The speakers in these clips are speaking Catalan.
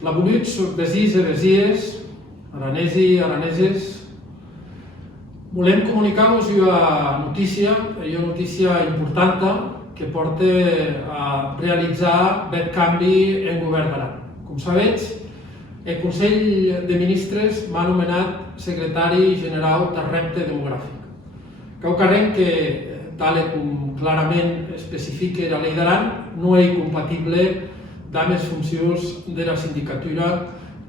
Plabunuts, besís i besies, aranesi i araneses, volem comunicar-vos una notícia important que porta a realitzar aquest canvi en govern d'Aran. Com sabeu, el Consell de Ministres m'ha nomenat secretari general del repte demogràfic. Cau càrrec que, tal com clarament especifica la llei d'Aran, no és incompatible amb les funcions de la sindicatura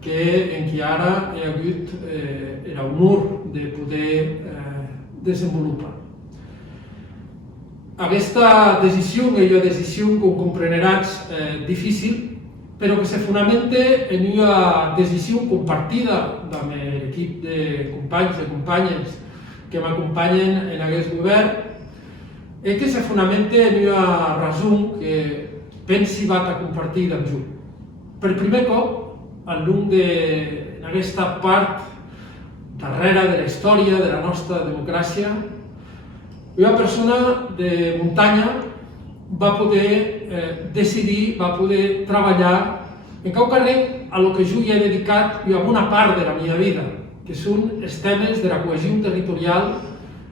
en què ara he hagut l'honor de poder desenvolupar. Aquesta decisió és una decisió, com comprenderàs, difícil, però que se fonamenta en una decisió compartida amb l'equip de companys i companyes que m'acompanyen en aquest govern, i que se fonamenta en una raó que pensi va compartir amb Juli. Per primer cop, al llarg d'aquesta part darrere de la història de la nostra democràcia, una persona de muntanya va poder decidir, va poder treballar en cau càrrec a lo que jo hi he dedicat una bona part de la meva vida, que són els temes de la cohesió territorial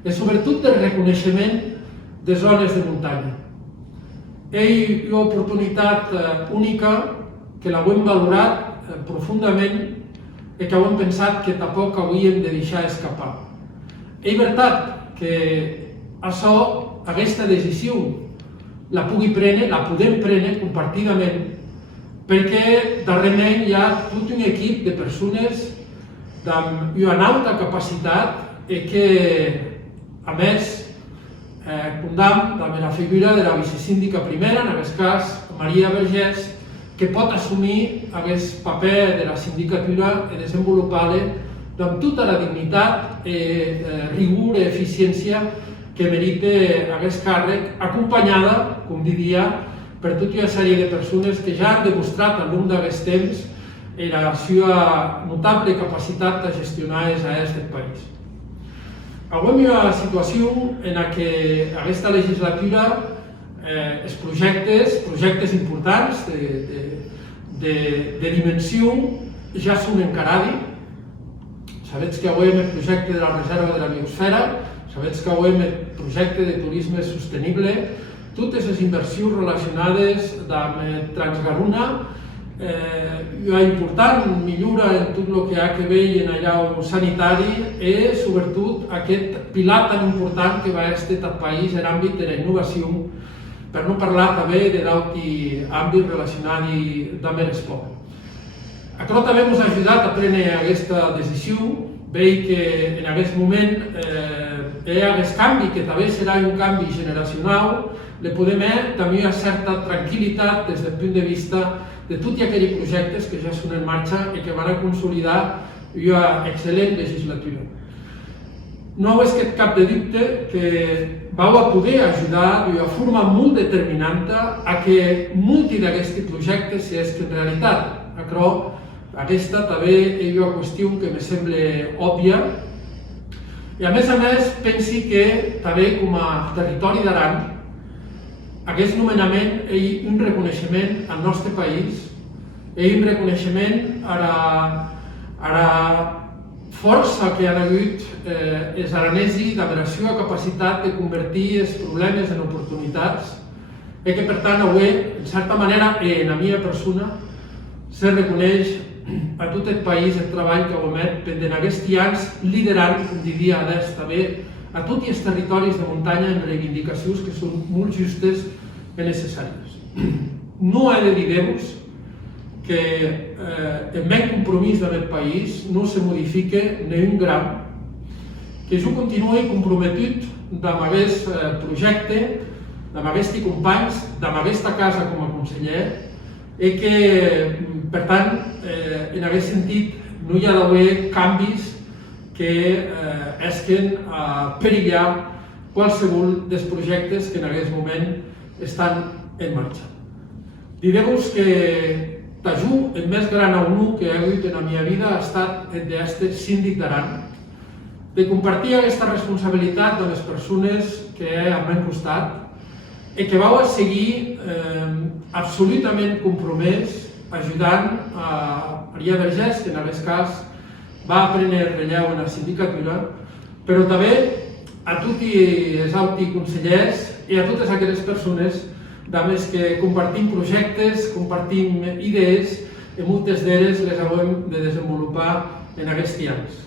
i sobretot del reconeixement de zones de muntanya. És una oportunitat única que l'hem valorat profundament i que hem pensat que tampoc hauríem de deixar escapar. És veritat que aquesta decisió la podem prendre compartidament perquè darrerament hi ha tot un equip de persones amb una alta capacitat i que, a més, comptem amb la figura de la vicesíndica primera, en aquest cas Maria Vergés, que pot assumir aquest paper de la sindicatura i desenvolupar-lo amb tota la dignitat, rigor i eficiència que merita aquest càrrec, acompanyada, com diria, per tota una sèrie de persones que ja han demostrat al llarg d'aquest temps la seva notable capacitat de gestionar els AES del país. Avui hi ha una situació en què aquesta legislatura els projectes importants de dimensió ja són encarats. Sabeu que avui hem el projecte de la reserva de la biosfera, sabeu que avui hem el projecte de turisme sostenible, totes les inversions relacionades amb Transgaruna, una important millora en tot el que ha a veure en allò sanitari i, sobretot, aquest pilar tan important que va estar al país en l'àmbit de la innovació, per no parlar també de d'altres àmbits relacionats amb l'esport. Això també ens ha ajudat a prendre aquesta decisió. Veig que en aquest moment hi ha aquest canvi, que també serà un canvi generacional, li podem tenir una certa tranquil·litat des del punt de vista de tots aquells projectes que ja són en marxa i que van consolidar una excel·lent legislatura. No és cap de dubte que vau a poder ajudar d'una forma molt determinant a que molts d'aquests projectes siguin realitat. Aquesta també és una qüestió que em sembla òbvia i, a més, pensi que també com a territori d'Aran aquest nomenament és un reconeixement al nostre país, és un reconeixement a la força que han hagut els aranesos amb la seva capacitat de convertir els problemes en oportunitats i que, per tant, avui, en certa manera, en la meva persona, se reconeix a tot el país el treball que heu fet pendent aquests anys, liderant, com diria Adés també, a tots els territoris de muntanya amb reivindicacions que són molt justes i necessàries. No he de dir-vos que el meu compromís amb el país no se modifica ni un gram, que jo continuï comprometut amb aquest projecte, amb aquests companys, amb aquesta casa com a conseller, i que, per tant, en aquest sentit, no hi ha d'haver canvis que esquen a perillar qualsevol dels projectes que en aquest moment estan en marxa. Diré-vos que t'ajut, el més gran honor que he hagut en la meva vida ha estat el d'estar síndic d'Aran, de compartir aquesta responsabilitat amb les persones que he al meu costat i que vau a seguir absolutament compromès ajudant a Maria Vergés, que en aquest cas va prendre relleu en la sindicatura, però també a tots els altres consellers i a totes aquelles persones que compartim projectes, compartim idees i moltes d'elles les haurem de desenvolupar en aquests anys.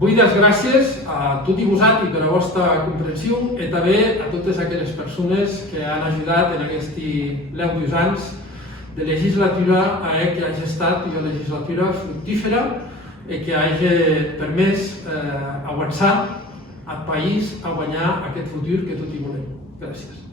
Vull dar les gràcies a tots vosaltres per la vostra comprensió i també a totes aquelles persones que han ajudat en aquests 10 anys de legislatura que hagi estat una legislatura fructífera i que hagi permès avançar al país a guanyar aquest futur que tots volem. Gràcies.